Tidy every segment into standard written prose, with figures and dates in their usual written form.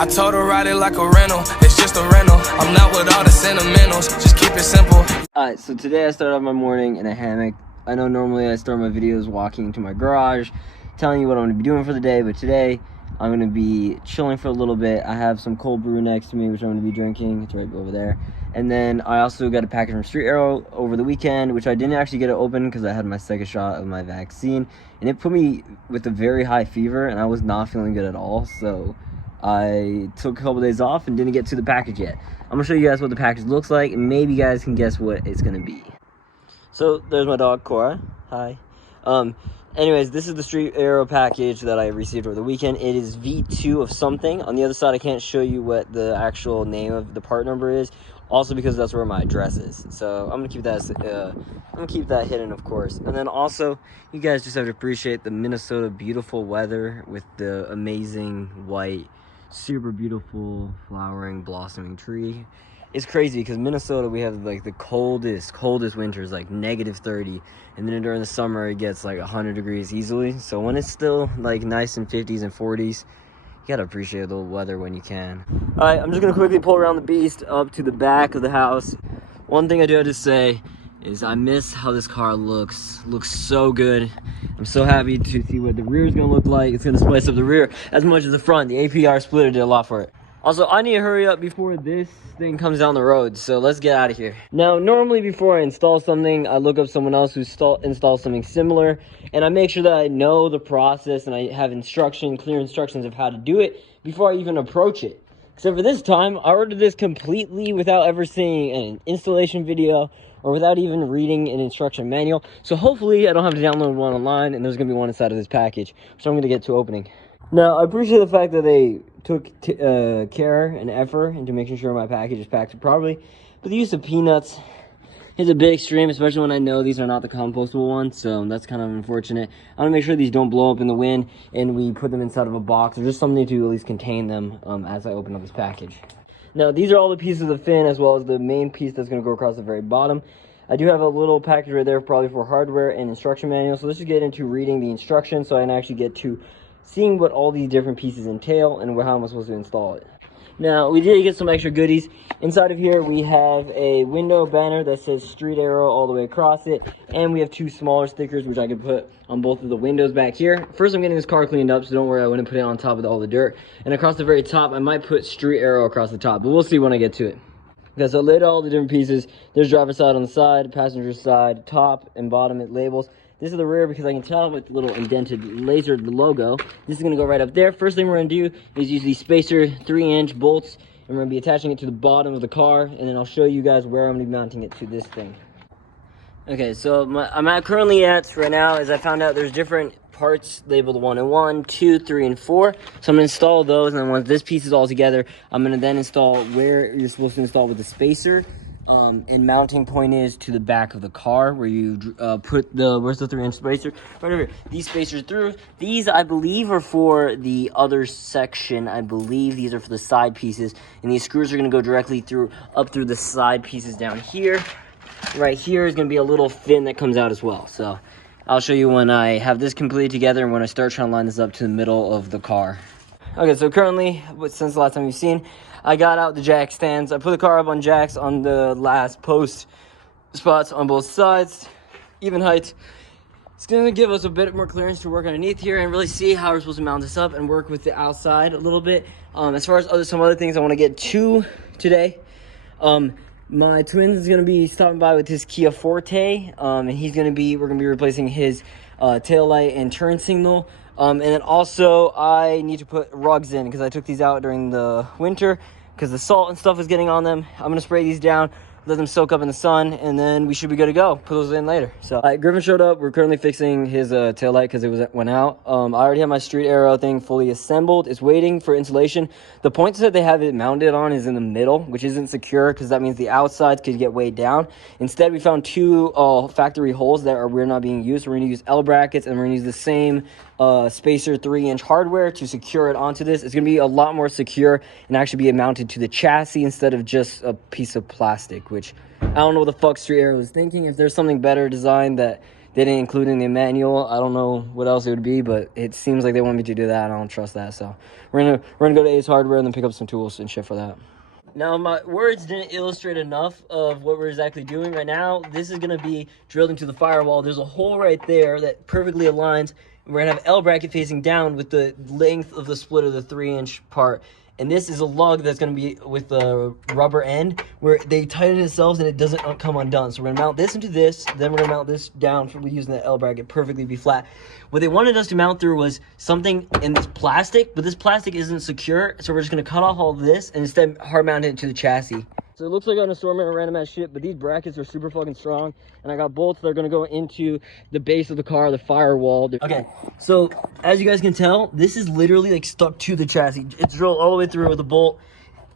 I told her ride it like a rental, it's just a rental. I'm not with all the sentimentals, just keep it simple. Alright, so today I started off my morning in a hammock. I know normally I start my videos walking into my garage, telling you what I'm going to be doing for the day, but today I'm going to be chilling for a little bit. I have some cold brew next to me, which I'm going to be drinking. It's right over there. And then I also got a package from Street Aero over the weekend, which I didn't actually get it open because I had my second shot of my vaccine. And it put me with a very high fever, and I was not feeling good at all. So I took a couple days off and didn't get to the package yet. I'm going to show you guys what the package looks like, and maybe you guys can guess what it's going to be. So there's my dog, Cora. Hi. Anyways, this is the Street Aero package that I received over the weekend. It is V2 of something. On the other side, I can't show you what the actual name of the part number is. Also, because that's where my address is. So I'm gonna keep that hidden, of course. And then also, you guys just have to appreciate the Minnesota beautiful weather with the amazing white, super beautiful flowering, blossoming tree. It's crazy because Minnesota, we have like the coldest winters, like -30, and then during the summer it gets like 100 degrees easily. So when it's still like nice in 50s and 40s, you gotta appreciate the weather when you can. All right, I'm just gonna quickly pull around the beast up to the back of the house. One thing I do have to say is I miss how this car looks so good. I'm so happy to see what the rear is gonna look like. It's gonna spice up the rear as much as the front. The APR splitter did a lot for it. Also, I need to hurry up before this thing comes down the road, so let's get out of here. Now, normally before I install something, I look up someone else who installed something similar, and I make sure that I know the process and I have clear instructions of how to do it before I even approach it. Except for this time, I ordered this completely without ever seeing an installation video or without even reading an instruction manual. So hopefully I don't have to download one online, and there's gonna be one inside of this package, which I'm gonna get to opening. Now, I appreciate the fact that they took care and effort into making sure my package is packed properly, but the use of peanuts is a bit extreme, especially when I know these are not the compostable ones, so that's kind of unfortunate. I want to make sure these don't blow up in the wind and we put them inside of a box or just something to at least contain them as I open up this package. Now, these are all the pieces of the fin as well as the main piece that's going to go across the very bottom. I do have a little package right there probably for hardware and instruction manual, so let's just get into reading the instructions so I can actually get to seeing what all these different pieces entail and how I'm supposed to install it. Now, we did get some extra goodies. Inside of here, we have a window banner that says Street Aero all the way across it, and we have two smaller stickers, which I can put on both of the windows back here. First, I'm getting this car cleaned up, so don't worry, I wouldn't put it on top of all the dirt. And across the very top, I might put Street Aero across the top, but we'll see when I get to it. Okay, so I laid out all the different pieces. There's driver's side on the side, passenger side, top and bottom it labels. This is the rear because I can tell with the little indented lasered logo. This is going to go right up there. First thing we're going to do is use these spacer 3-inch bolts, and we're going to be attaching it to the bottom of the car, and then I'll show you guys where I'm going to be mounting it to this thing. Okay, so currently right now is I found out there's different parts labeled 1 and 1, 2, 3, and 4. So I'm going to install those, and then once this piece is all together, I'm going to then install where you're supposed to install with the spacer. And mounting point is to the back of the car where you put where's the 3-inch spacer? Right over here. These spacers through. These, I believe, are for the other section. I believe these are for the side pieces. And these screws are going to go directly up through the side pieces down here. Right here is going to be a little fin that comes out as well. So I'll show you when I have this completed together and when I start trying to line this up to the middle of the car. Okay, so currently, since the last time you've seen, I got out the jack stands. I put the car up on jacks on the last post spots on both sides, even height. It's going to give us a bit more clearance to work underneath here and really see how we're supposed to mount this up and work with the outside a little bit. As far as some other things I want to get to today, my twin is going to be stopping by with his Kia Forte, and we're going to be replacing his tail light and turn signal. And then also I need to put rugs in because I took these out during the winter because the salt and stuff was getting on them. I'm going to spray these down, let them soak up in the sun, and then we should be good to go. Put those in later. So Griffin showed up. We're currently fixing his tail light because it went out. I already have my Street Aero thing fully assembled. It's waiting for insulation. The points that they have it mounted on is in the middle, which isn't secure because that means the outsides could get weighed down. Instead, we found two factory holes that we're not being used. We're going to use L brackets, and we're going to use the same spacer 3-inch hardware to secure it onto this. It's going to be a lot more secure and actually be mounted to the chassis instead of just a piece of plastic, which I don't know what the fuck Street Aero was thinking. If there's something better designed that they didn't include in the manual. I don't know what else it would be, but it seems like they want me to do that, and I don't trust that. So we're gonna go to Ace Hardware and then pick up some tools and shit for that. Now, my words didn't illustrate enough of what we're exactly doing right now. This is going to be drilled into the firewall. There's a hole right there that perfectly aligns. We're going to have L bracket facing down with the length of the split of the 3-inch part. And this is a lug that's going to be with the rubber end where they tighten it themselves and it doesn't come undone. So we're going to mount this into this, then we're going to mount this down for using the L bracket perfectly be flat. What they wanted us to mount through was something in this plastic, but this plastic isn't secure, so we're just going to cut off all this and instead hard mount it to the chassis. So it looks like an assortment of random ass shit, but these brackets are super fucking strong, and I got bolts that are going to go into the base of the car, the firewall. Okay, so as you guys can tell, this is literally like stuck to the chassis. It's drilled all the way through with a bolt.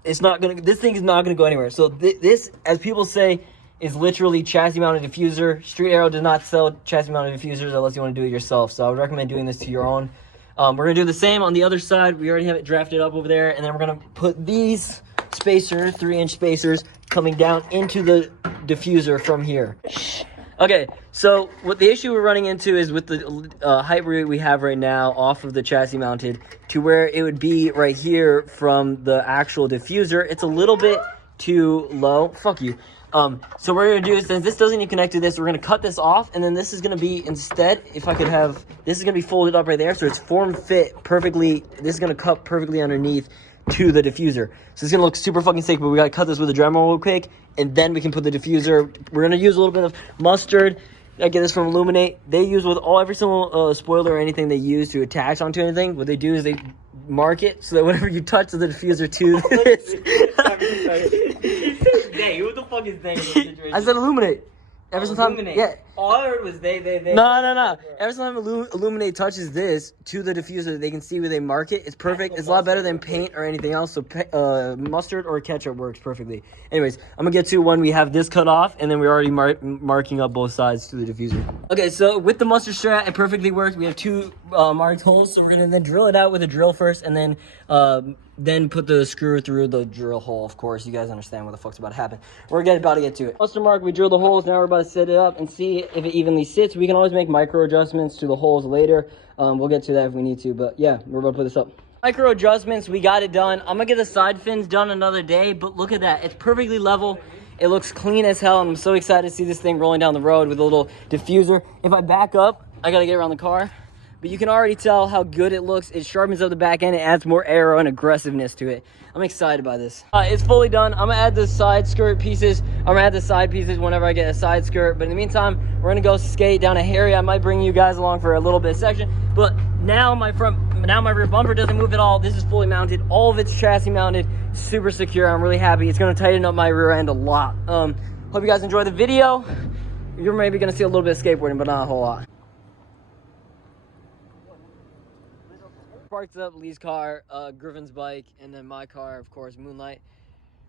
It's not gonna, this thing is not gonna go anywhere. So this, as people say, is literally chassis mounted diffuser. Street Aero does not sell chassis mounted diffusers unless you want to do it yourself. So I would recommend doing this to your own. We're gonna do the same on the other side. We already have it drafted up over there, and then we're gonna put these spacers, 3-inch spacers, coming down into the diffuser from here. Okay, so what the issue we're running into is with the height we have right now off of the chassis mounted to where it would be right here from the actual diffuser. It's a little bit too low. Fuck you. So what we're going to do is, since this doesn't even connect to this, we're going to cut this off, and then this is going to be, instead, if I could have, this is going to be folded up right there, so it's form fit perfectly. This is going to cut perfectly underneath to the diffuser. So it's going to look super fucking sick, but we got to cut this with a Dremel real quick, and then we can put the diffuser. We're going to use a little bit of mustard. I get this from Illuminate. They use with every single spoiler or anything they use to attach onto anything. What they do is they mark it so that whenever you touch the diffuser to this. What the fuck is they? I said Illuminate. Every single time, Illuminate. yeah. All I heard was they. No. Every time Illuminate touches this to the diffuser, they can see where they mark it. It's perfect. It's a lot better than paint or anything else. So mustard or ketchup works perfectly. Anyways, I'm gonna get to when we have this cut off, and then we're already marking up both sides to the diffuser. Okay, so with the mustard strat, it perfectly worked. We have 2 marked holes, so we're gonna then drill it out with a drill first, and then put the screw through the drill hole. Of course, you guys understand what the fuck's about to happen. We're about to get to it. Mustard mark, we drill the holes. Now we're about to set it up and see if it evenly sits. We can always make micro adjustments to the holes later. We'll get to that if we need to, but yeah, we're about to put this up. Micro adjustments, we got it done. I'm gonna get the side fins done another day, but look at that. It's perfectly level. It looks clean as hell, and I'm so excited to see this thing rolling down the road with a little diffuser. If I back up, I gotta get around the car. But you can already tell how good it looks. It sharpens up the back end. It adds more aero and aggressiveness to it. I'm excited by this. It's fully done. I'm gonna add the side skirt pieces. I'm gonna add the side pieces whenever I get a side skirt. But in the meantime, we're gonna go skate down a Harry. I might bring you guys along for a little bit of section. But now my rear bumper doesn't move at all. This is fully mounted. All of it's chassis mounted, super secure. I'm really happy. It's gonna tighten up my rear end a lot. Hope you guys enjoy the video. You're maybe gonna see a little bit of skateboarding, but not a whole lot. Parked up Lee's car, Griffin's bike, and then my car, of course, Moonlight.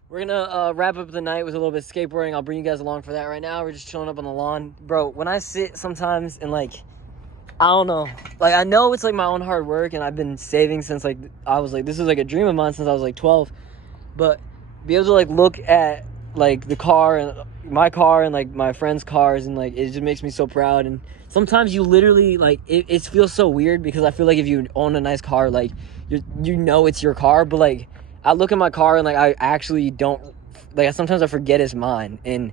We're gonna wrap up the night with a little bit of skateboarding. I'll bring you guys along for that right now. We're just chilling up on the lawn. Bro, when I sit sometimes and like, I don't know, like I know it's like my own hard work and I've been saving since like, I was like, this is like a dream of mine since I was like 12. But be able to like look at like the car and my car and like my friends' cars and like, it just makes me so proud. And sometimes you literally like it feels so weird because I feel like if you own a nice car, like you know it's your car, but like I look at my car and like I actually don't, like sometimes I forget it's mine, and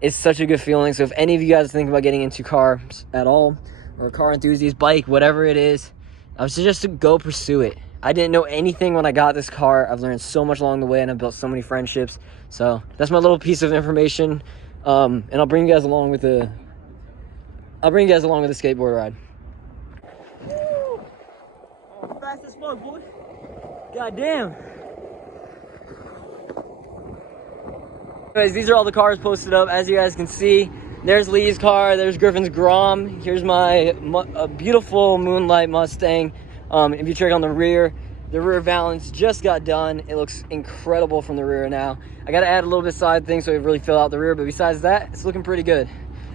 it's such a good feeling. So if any of you guys think about getting into cars at all, or car enthusiast, bike, whatever it is, I would suggest to go pursue it. I didn't know anything when I got this car. I've learned so much along the way, and I've built so many friendships. So that's my little piece of information, and I'll bring you guys along with the skateboard ride. Woo! Oh, fast as fuck, boy. God damn. Anyways, these are all the cars posted up. As you guys can see, there's Lee's car, there's Griffin's Grom. Here's my beautiful Moonlight Mustang. If you check on the rear valance just got done. It looks incredible from the rear now. I got to add a little bit of side thing so it really fill out the rear, but besides that, it's looking pretty good.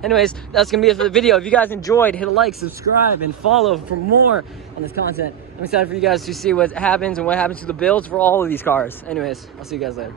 Anyways, that's gonna be it for the video. If you guys enjoyed, hit a like, subscribe, and follow for more on this content. I'm excited for you guys to see what happens and what happens to the builds for all of these cars. Anyways, I'll see you guys later.